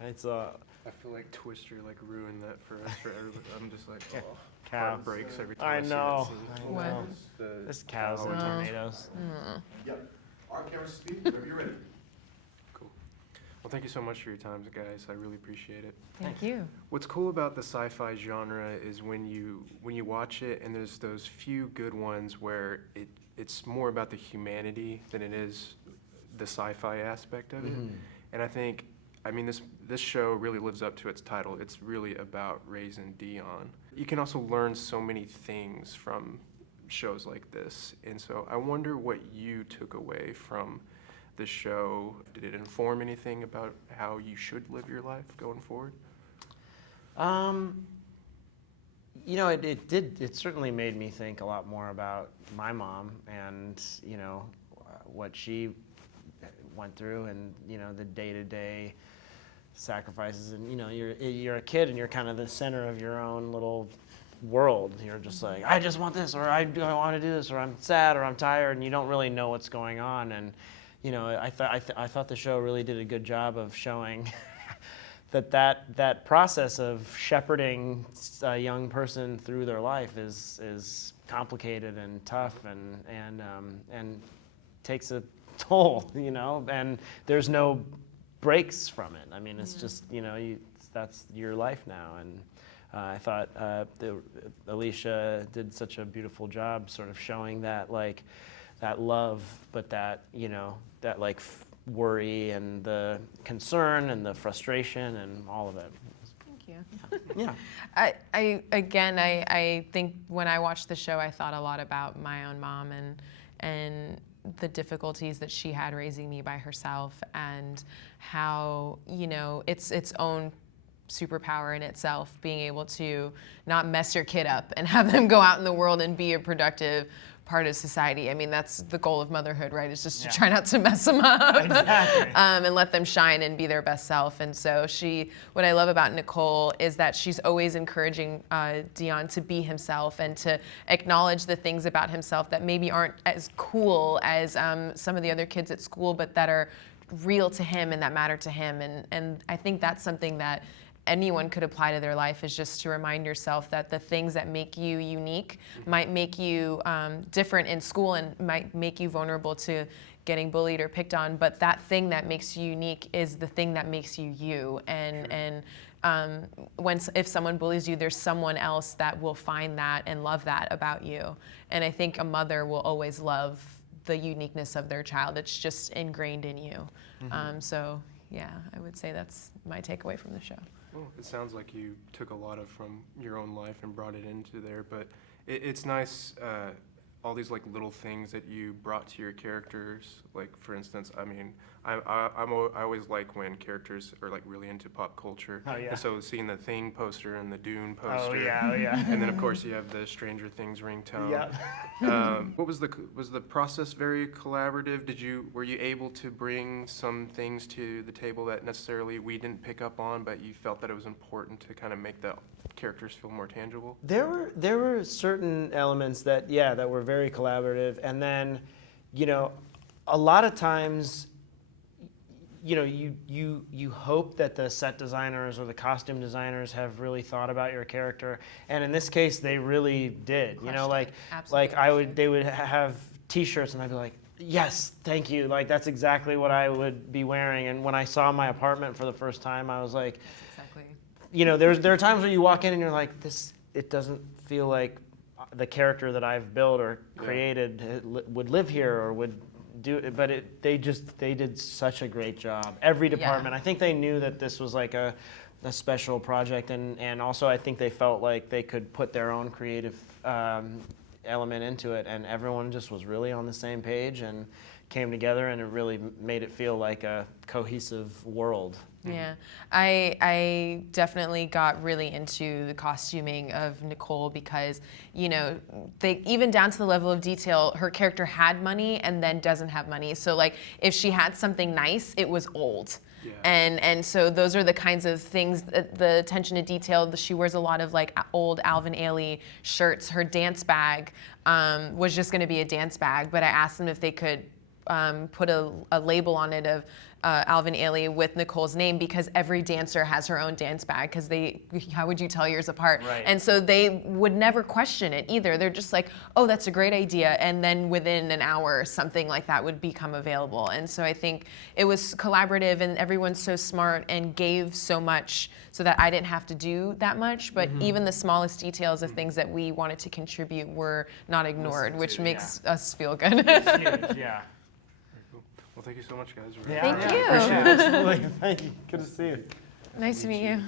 It's I feel like Twister like ruined that for us, for everybody. I'm just like, oh, cow. heart breaks every time I I see know. that scene. What? This cows and tornadoes. Yep. Our camera speed, whenever you're ready. Cool. Well, thank you so much for your time, guys. I really appreciate it. Thank you. What's cool about the sci-fi genre is when you watch it, and there's those few good ones where it's more about the humanity than it is the sci-fi aspect of it. And I mean, this show really lives up to its title. It's really about raising Dion. You can also learn so many things from shows like this, and so I wonder what you took away from the show. Did it inform anything about how you should live your life going forward? You know, it did. It certainly made me think a lot more about my mom and, you know, what she went through, and, you know, the day-to-day sacrifices. And, you know, you're a kid and you're kind of the center of your own little world. You're just like, I just want this, or I want to do this, or I'm sad, or I'm tired, and you don't really know what's going on. And, you know, I thought the show really did a good job of showing that process of shepherding a young person through their life is complicated and tough and takes a toll, you know, and there's no breaks from it. I mean, it's just, you know, that's your life now. And I thought Alisha did such a beautiful job sort of showing that, like, that love, but that, you know, that like worry and the concern and the frustration and all of it. Thank you. Yeah. I think when I watched the show, I thought a lot about my own mom and the difficulties that she had raising me by herself, and how, you know, it's its own superpower in itself, being able to not mess your kid up and have them go out in the world and be a productive part of society. I mean, that's the goal of motherhood, right? It's just to try not to mess them up. Exactly. And let them shine and be their best self. And so what I love about Nicole is that she's always encouraging Dion to be himself and to acknowledge the things about himself that maybe aren't as cool as some of the other kids at school, but that are real to him and that matter to him. And I think that's something that anyone could apply to their life, is just to remind yourself that the things that make you unique might make you different in school and might make you vulnerable to getting bullied or picked on, but that thing that makes you unique is the thing that makes you you. And if someone bullies you, there's someone else that will find that and love that about you. And I think a mother will always love the uniqueness of their child. It's just ingrained in you. So yeah, I would say that's my takeaway from the show. Well, it sounds like you took a lot from your own life and brought it into there, but it's nice, all these like little things that you brought to your characters. Like, for instance, I mean, I always like when characters are like really into pop culture. Oh, yeah. And so seeing the Thing poster and the Dune poster. Oh yeah. And then of course you have the Stranger Things ringtone. Yeah. What was the process very collaborative? Were you able to bring some things to the table that necessarily we didn't pick up on, but you felt that it was important to kind of make the characters feel more tangible? There were certain elements that were very collaborative, and then, you know, a lot of times, you know, you hope that the set designers or the costume designers have really thought about your character, and in this case, they really did. You know, like they would have T-shirts, and I'd be like, yes, thank you. Like, that's exactly what I would be wearing. And when I saw my apartment for the first time, I was like, Exactly. you know, there are times where you walk in and you're like, it doesn't feel like the character that I've built or created would live here or would do it, but they did such a great job. Every department, I think they knew that this was like a special project, and also I think they felt like they could put their own creative element into it, and everyone just was really on the same page and came together, and it really made it feel like a cohesive world. Yeah, I definitely got really into the costuming of Nicole because, you know, even down to the level of detail, her character had money and then doesn't have money. So like, if she had something nice, it was old. Yeah. And so those are the kinds of things, the attention to detail. She wears a lot of like old Alvin Ailey shirts. Her dance bag was just going to be a dance bag, but I asked them if they could put a label on it of Alvin Ailey with Nicole's name because every dancer has her own dance bag because how would you tell yours apart? Right. And so they would never question it either. They're just like, oh, that's a great idea. And then within an hour, something like that would become available. And so I think it was collaborative and everyone's so smart and gave so much so that I didn't have to do that much. But even the smallest details of things that we wanted to contribute were not ignored, which makes us feel good. It's huge, yeah. Very cool. Well, thank you so much, guys. Yeah, Thank yeah, you. appreciate it. Absolutely. Thank you. Good to see you. Nice to meet you.